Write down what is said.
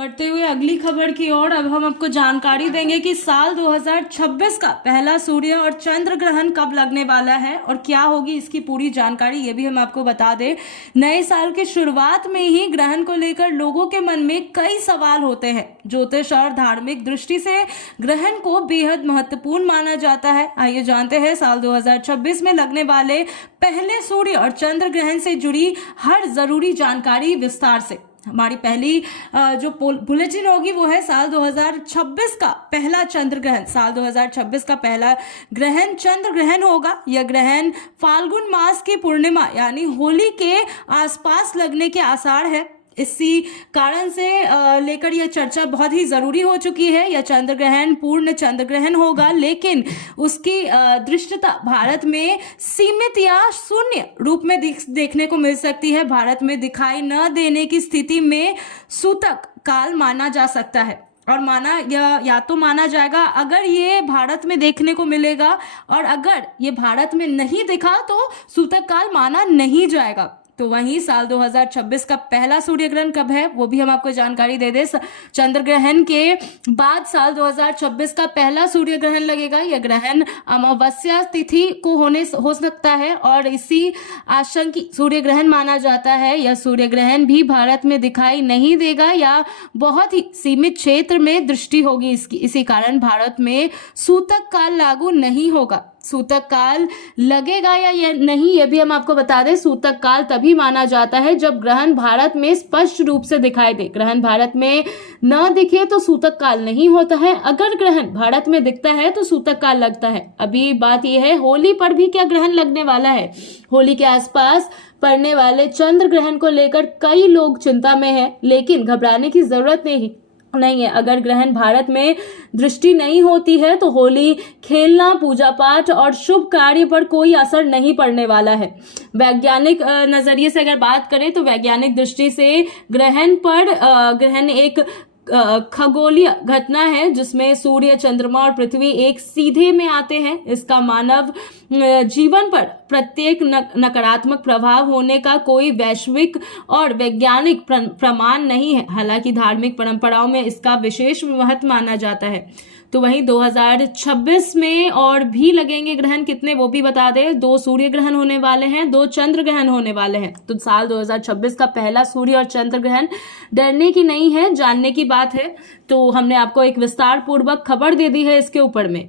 बढ़ते हुए अगली खबर की ओर अब हम आपको जानकारी देंगे कि साल 2026 का पहला सूर्य और चंद्र ग्रहण कब लगने वाला है और क्या होगी इसकी पूरी जानकारी, ये भी हम आपको बता दें। नए साल की शुरुआत में ही ग्रहण को लेकर लोगों के मन में कई सवाल होते हैं। ज्योतिष और धार्मिक दृष्टि से ग्रहण को बेहद महत्वपूर्ण माना जाता है। आइए जानते हैं साल 2026 में लगने वाले पहले सूर्य और चंद्र ग्रहण से जुड़ी हर जरूरी जानकारी विस्तार से। हमारी पहली जो बुलेटिन होगी वो है साल 2026 का पहला चंद्र ग्रहण। साल 2026 का पहला ग्रहण चंद्र ग्रहण होगा। यह ग्रहण फाल्गुन मास की पूर्णिमा यानी होली के आसपास लगने के आसार है। इसी कारण से लेकर यह चर्चा बहुत ही जरूरी हो चुकी है। यह चंद्र ग्रहण पूर्ण चंद्र ग्रहण होगा, लेकिन उसकी दृश्यता भारत में सीमित या शून्य रूप में देखने को मिल सकती है। भारत में दिखाई न देने की स्थिति में सूतक काल माना जा सकता है और या तो माना जाएगा अगर ये भारत में देखने को मिलेगा, और अगर ये भारत में नहीं दिखा तो सूतक काल माना नहीं जाएगा। तो वहीं साल 2026 का पहला सूर्य ग्रहण कब है वो भी हम आपको जानकारी दे दें। चंद्र ग्रहण के बाद साल 2026 का पहला सूर्य ग्रहण लगेगा। यह ग्रहण अमावस्या तिथि को हो सकता है और इसी आशंकी सूर्य ग्रहण माना जाता है। यह सूर्य ग्रहण भी भारत में दिखाई नहीं देगा या बहुत ही सीमित क्षेत्र में दृष्टि होगी इसकी। इसी कारण भारत में सूतक काल लागू नहीं होगा। सूतक काल लगेगा या नहीं ये भी हम आपको बता दें। सूतक काल तभी माना जाता है जब ग्रहण भारत में स्पष्ट रूप से दिखाई दे। ग्रहण भारत में न दिखे तो सूतक काल नहीं होता है। अगर ग्रहण भारत में दिखता है तो सूतक काल लगता है। अभी बात यह है होली पर भी क्या ग्रहण लगने वाला है। होली के आसपास पड़ने वाले चंद्र ग्रहण को लेकर कई लोग चिंता में हैं, लेकिन घबराने की जरूरत नहीं है। अगर ग्रहण भारत में दृष्टि नहीं होती है तो होली खेलना, पूजा पाठ और शुभ कार्य पर कोई असर नहीं पड़ने वाला है। वैज्ञानिक नजरिए से अगर बात करें तो वैज्ञानिक दृष्टि से ग्रहण एक खगोलीय घटना है जिसमें सूर्य, चंद्रमा और पृथ्वी एक सीधे में आते हैं। इसका मानव जीवन पर प्रत्येक नकारात्मक प्रभाव होने का कोई वैश्विक और वैज्ञानिक प्रमाण नहीं है। हालांकि धार्मिक परंपराओं में इसका विशेष महत्व माना जाता है। तो वहीं 2026 में और भी लगेंगे ग्रहण, कितने वो भी बता दें। 2 सूर्य ग्रहण होने वाले हैं, 2 चंद्र ग्रहण होने वाले हैं। तो साल 2026 का पहला सूर्य और चंद्र ग्रहण डरने की नहीं है, जानने की बात है। तो हमने आपको एक विस्तार पूर्वक खबर दे दी है इसके ऊपर में।